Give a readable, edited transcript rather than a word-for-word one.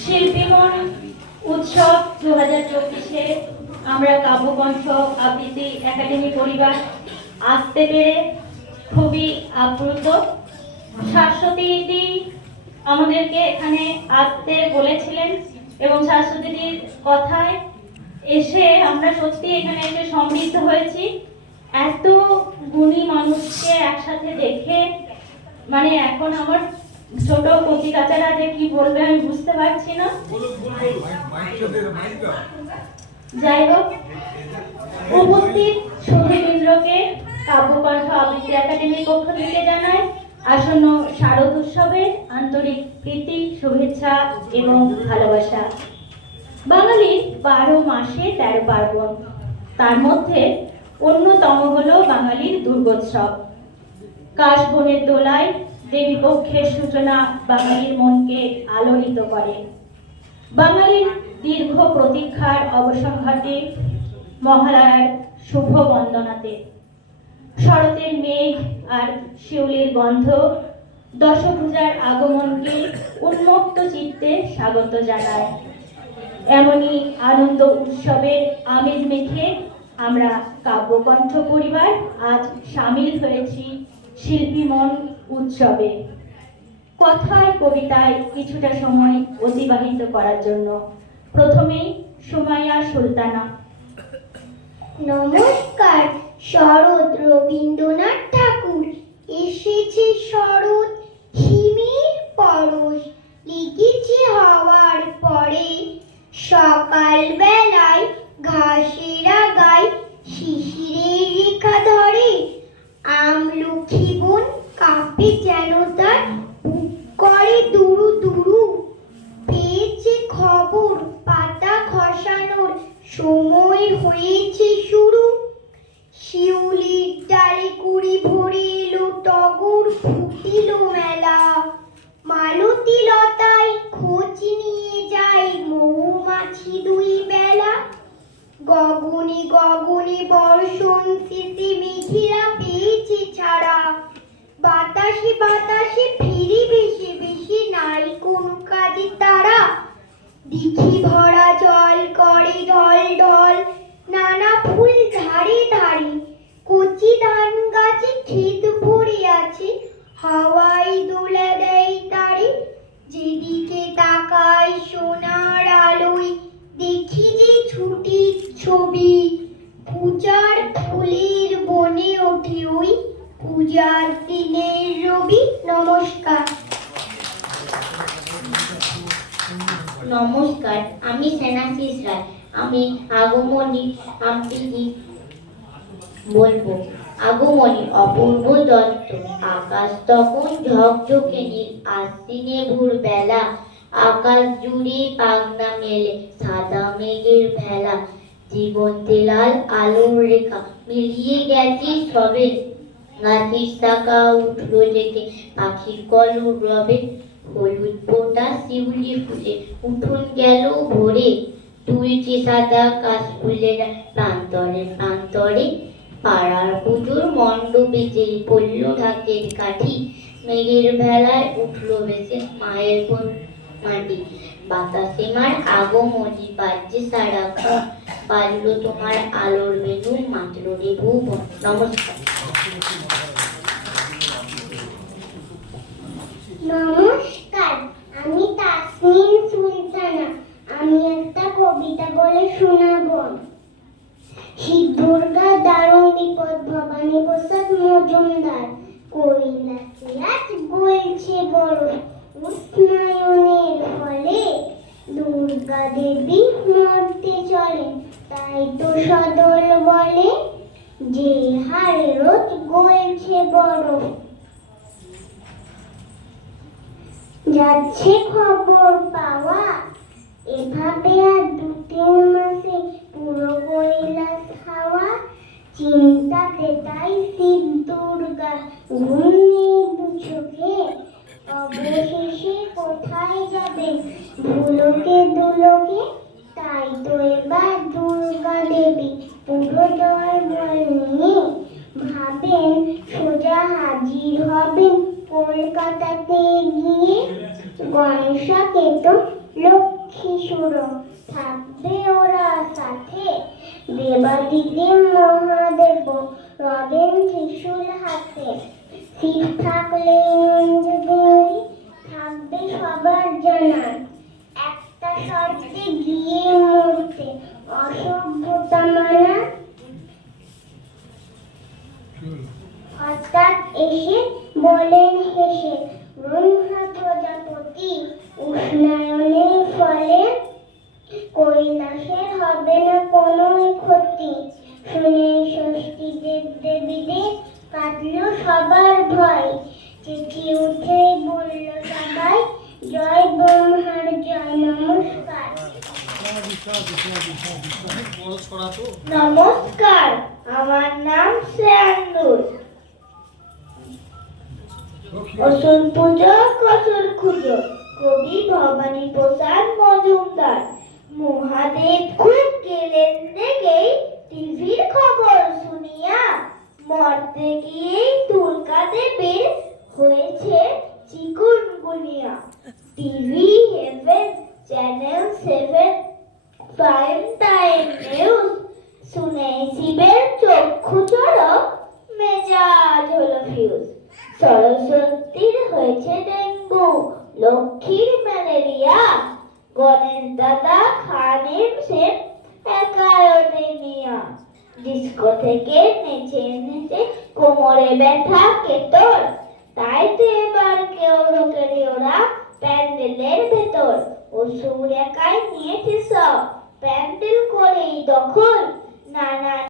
শিল্পীমন উৎসব 2024-এ আমরা কাব্যকণ্ঠ আবৃত্তি একাডেমি পরিবার আসতে পেরে খুবই আপ্লুত। শাশ্বতী দিদি আমাদেরকে এখানে আসতে বলেছিলেন এবং শাশ্বতী দিদির কথায় এসে আমরা সত্যি এখানে এসে সমৃদ্ধ হয়েছি। এত গুণী মানুষকে একসাথে দেখে মানে এখন আমার ছোট কচি কাচারা যে কি বলবে আমি বুঝতে পারছি না। যাই হোক, উপস্থিত সুধীবৃন্দকে কাব্যকণ্ঠ আবৃত্তি একাডেমির পক্ষ থেকে জানায় আসন্ন শারদ উৎসবের আন্তরিক প্রীতি, শুভেচ্ছা এবং ভালোবাসা। বাঙালির 12 মাসে 13 পার্বণ, তার মধ্যে অন্যতম হলো বাঙালির দুর্গোৎসব। কাশবনের দোলায় দেবী পক্ষের সূচনা বাঙালির মনকে আলোড়িত করে। বাঙালির দীর্ঘ প্রতীক্ষার অবসান ঘটে মহালয়ার শুভ বন্দনাতে। শরতের মেঘ আর শিউলির গন্ধ দশভূজার আগমনকে উন্মুক্ত চিত্তে স্বাগত জানায়। এমনই আনন্দ উৎসবের আমেজ মেখে আমরা কাব্যকণ্ঠ পরিবার আজ সামিল হয়েছি শিল্পীমন উৎসবে, কথায় কবিতায় কিছুটা সময় অতিবাহিত করার জন্য। প্রথমেই সুমাইয়া সুলতানা। নমস্কার। শরৎ রবীন্দ্রনাথ ঠাকুর। এসেছে শরৎ, হিমের পরশ লিখেছে হওয়ার পরে। সকাল বেলায় ঘাসের আগায় শিশিরের রেখা ধরে। আমলকি বন কাঁপে যেন তার বুক করে দুরু দুরু। পেয়েছে খবর পাতা খসানোর সময় হয়েছে শুরু। শিউলির ডালে কুড়ি ভরে এলো টগর, ফুটিল মেলা। মালতী লতায় খোঁজ নিয়ে যায় মৌমাছি দুই বেলা। গগনে গগনে বর্ষণ শেষে মেঘেরা পেয়েছে ছাড়া। বাতাসে বাতাসে ফিরি ভেসে ভেসে নাই কোন কাজে তারা। দিঘি ভরা জল করে ঢল ঢল, নানা ফুল ধারে ধারে। কচি ধান গাছে ক্ষেত ভরে আছে, হাওয়ায় দোলা দেয় তারে। যেদিকে তাকাই সোনার আলোয় দেখি যে ছুটির ছবি। পূজার ফুলের বনে ওঠে ওই পূজার দিনের রবি। নমস্কার। নমস্কার, আমি সেনাশিস রায়। আমি আগমনী আবৃত্তি বলবো। আগমনী অপূর্ব দত্ত। আকাশ তখন ঝকঝকে নীল, আশ্বিনে ভোর বেলা। আকাশ জুড়ে পাখনা মেলে সাদা মেঘের ভেলা। জীবন্তে লাল আলোর রেখা মিলিয়ে গেছে সবে। গাছের শাখা উঠলো জেগে পাখির কলর রবে। হলুদ ফোঁটা শিউলি ফুলে উঠোন গেল ভরে। তুলছে সাদা কাশ ফুলেরা প্রান্তরে প্রান্তরে। পাড়ার পুজোর মণ্ডপে যে পড়ল ঢাকের কাঠি। মেঘের ভেলায় উঠলো ভেসে মায়ের কোন মাটি। বাতাসে মার আগমনী বাজছে সারাক্ষণ। বাজলো তোমার আলোর বেনু, মাত্র রে ভুবন। নমস্কার। নমস্কার, আমি তাসমিন সুলতানা। আমি একটা কবিতা বলে শোনাবো। শিব দুর্গা দারুণ বিপদ ভবানী প্রসাদ মজুমদার। কৈলাসে আজ বলছে বড় উষ্ণায়নের ফলে। দুর্গা দেবী মরতে চলেন, তাই তো সদল বলে। যে হারে রোজ গলছে বড়, যাচ্ছে খবর পাওয়া। এভাবে আর 2-3 মাসে পুরো কৈলাস হাওয়া। চিন্তাতে তাই শিব দুর্গা ঘুমিয়ে দুচোখে। অবশেষে কোথায় যাবে ভুলোকে দুলোকে। তাই তো এবার দুর্গা দেবী পুরো দল বল নিয়ে ভাবেন সোজা হাজির হবেন কলকাতাতে গিয়ে। গণেশকে তো লক্ষ্মী সুর থাকবে ওরা সাথে, দেবাদিদেব মহাদেব রবেন ত্রিশূল হাতে। শিব থাকলে নন্দী থাকবে সবার জানা, একটা শর্তে গিয়ে মরতে অসভ্যতা মানা। হঠাৎ এসে বলেন হেসে ব্রহ্মা প্রজাপতি, উষ্ণায়নের ফলে কৈলাসের হবে না কোনো ক্ষতি। শুনে ষষ্ঠী দেব দেবীদের কাটল সবার ভয়, চেঁচিয়ে উঠে বলল সবাই জয় ব্রহ্মার জয়। নমস্কার। নমস্কার, আমার নাম শ্রেয়ানুর। অসুর পুজো কসুর খুঁজো, কবি ভবানী প্রসাদ মজুমদার। মহাদেব খুব গেলেন রেগে, টিভির খবর শুনিয়া। মরতে গিয়েই দুর্গা দেবীর হয়েছে chikungunya. TV heaven channel 7 prime time news শুনে শিবের চক্ষু চড়ক, মেজাজ হলো ফিউজ। সরস্বতীর হয়েছে ডেঙ্গু, লক্ষ্মীর ম্যালেরিয়া। গণেশ দাদা খানের সে একায়োডেমিয়া। ডিস্কো থেকে নেচে নেচে কোমরে ব্যথা কেতর, তাই তো এবার কেউ ঢোকেনি ওরা প্যান্ডেলের ভেতর। অসুর একাই নিয়েছে সব, প্যান্ডেল করেই দখল। নানা